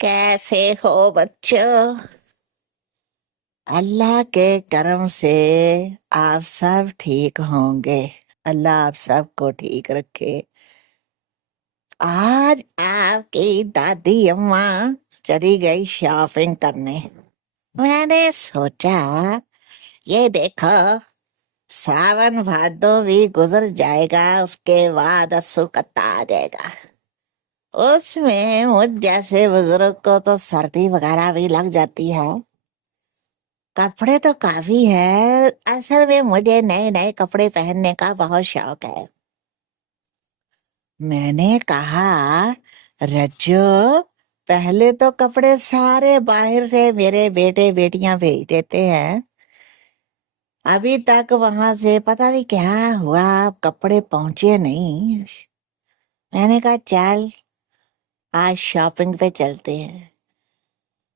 कैसे हो बच्चों? अल्लाह के करम से आप सब ठीक होंगे। अल्लाह आप सबको ठीक रखे। आज आपकी दादी अम्मा चली गई शॉपिंग करने। मैंने सोचा ये देखो, सावन भादो भी गुजर जाएगा, उसके बाद असु कत्ता आ जाएगा। उसमें मुझ जैसे बुजुर्ग को तो सर्दी वगैरह भी लग जाती है। कपड़े तो काफी है। असल में मुझे नए नए कपड़े पहनने का बहुत शौक है। मैंने कहा, रज्जो, पहले तो कपड़े सारे बाहर से मेरे बेटे बेटियां भेज देते हैं, अभी तक वहां से पता नहीं क्या हुआ, कपड़े पहुंचे नहीं। मैंने कहा चल आज शॉपिंग पे चलते हैं।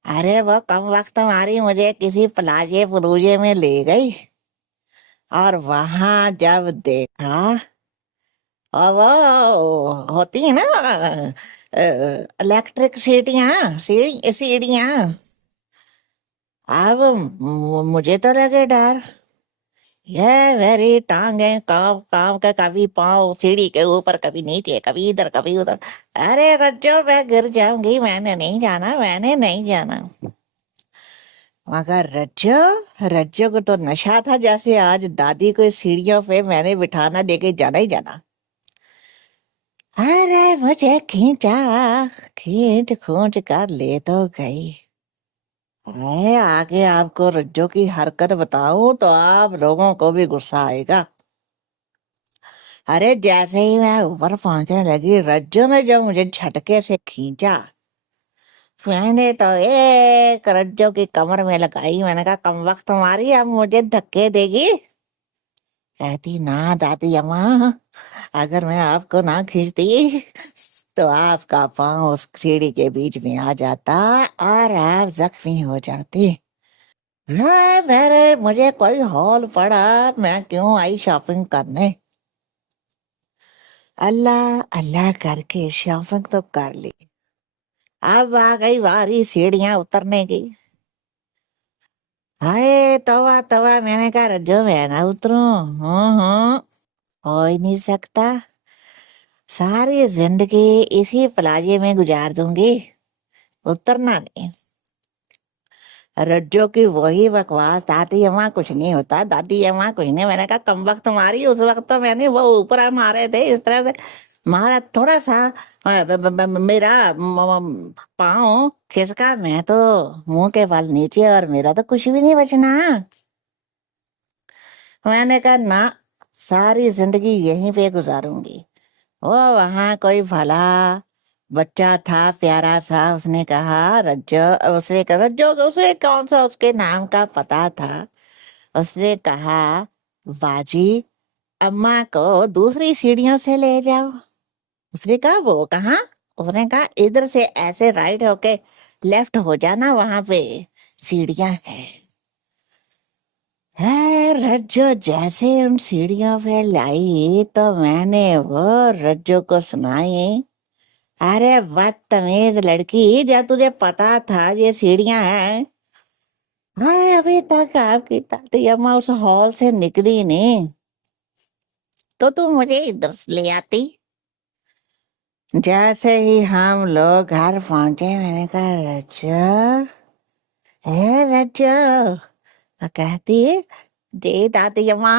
अरे वो कम वक्त हमारी मुझे किसी प्लाजे प्लूजे में ले गई, और वहां जब देखा, और वो होती है ना इलेक्ट्रिक सीढ़ियाँ। अब मुझे तो लगे डर, ये मेरी टांगे काम काम के, कभी पाँव सीढ़ी के ऊपर, कभी नीचे, कभी इधर कभी उधर। अरे रज्जो मैं गिर जाऊंगी, मैंने नहीं जाना, मैंने नहीं जाना। मगर रज्जो रज्जो को तो नशा था, जैसे आज दादी को सीढ़ियों पे मैंने बिठाना, लेके जाना ही जाना। अरे मुझे खींचा, खींच खूंच कर ले तो गई। मैं आगे आपको रज्जो की हरकत बताऊं तो आप लोगों को भी गुस्सा आएगा। अरे जैसे ही मैं ऊपर पहुंचने लगी, रज्जो ने जो मुझे झटके से खींचा, मैंने तो एक रज्जो की कमर में लगाई। मैंने कहा कम वक्त तुम्हारी अब मुझे धक्के देगी। कहती ना दादी अम्मा, अगर मैं आपको ना खींचती तो आपका पांव उस सीढ़ी के बीच में आ जाता और आप जख्मी हो जाती। मेरे मुझे कोई हॉल पड़ा, मैं क्यों आई शॉपिंग करने। अल्लाह अल्लाह करके शॉपिंग तो कर ली। अब आ गई बारी सीढ़ियां उतरने की। हाय तवा तवा, मैंने कहा रज्जो मैं ना उतरूं। हो ही नहीं सकता, सारी जिंदगी इसी प्लाजे में गुजार दूंगी, उतरना नहीं। रज्जो की वही बकवास, दादी अम्मा कुछ नहीं होता, दादी अम्मा कुछ नहीं। मैंने कहा कम वक्त मारी, उस वक्त तो मैंने वो ऊपर मारे थे, इस तरह से मारा, थोड़ा सा मेरा पाँव खिसका, मैं तो मुंह के बाल नीचे और मेरा तो कुछ भी नहीं बचना। मैंने कहा ना, सारी जिंदगी यहीं पे गुजारूंगी। वो वहां कोई भला बच्चा था, प्यारा सा, उसने कहा रज्जो, रज्जो उसे कौन सा उसके नाम का पता था। उसने कहा बाजी, अम्मा को दूसरी सीढ़ियों से ले जाओ। उसने कहा वो कहाँ? उसने कहा इधर से ऐसे राइट होके लेफ्ट हो जाना, वहां पे सीढ़ियां हैं। है रज्जो जैसे उन सीढ़ियों पे लाई तो मैंने वो रज्जो को सुनाई। अरे बदतमीज लड़की, जब तुझे पता था ये सीढ़ियां हैं, हाँ अभी तक आपकी दादी अम्मा उस हॉल से निकली नहीं, तो तुम मुझे इधर से ले आती। जैसे ही हम लोग घर पहुंचे, मैंने कहा रज्जो, है रज्जो। तो कहती जी दादी अम्मा।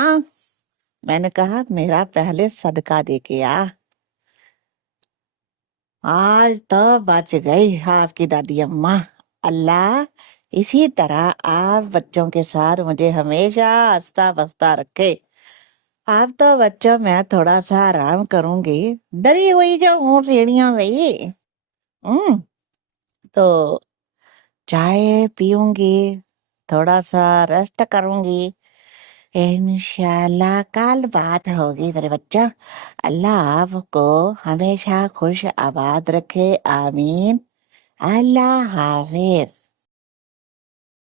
मैंने कहा मेरा पहले सदका दे के आ। आज तो बच गई आपकी दादी अम्मा। अल्लाह इसी तरह आप बच्चों के साथ मुझे हमेशा हंसता बसता रखे। अब तो बच्चों मैं थोड़ा सा आराम करूंगी, डरी हुई जो हूँ सीढ़ियों गई। तो चाय पीऊंगी, थोड़ा सा रेस्ट करूंगी, इंशाल्लाह कल बात होगी मेरे बच्चा। अल्लाह आपको हमेशा खुश आबाद रखे, आमीन। अल्लाह हाफिज।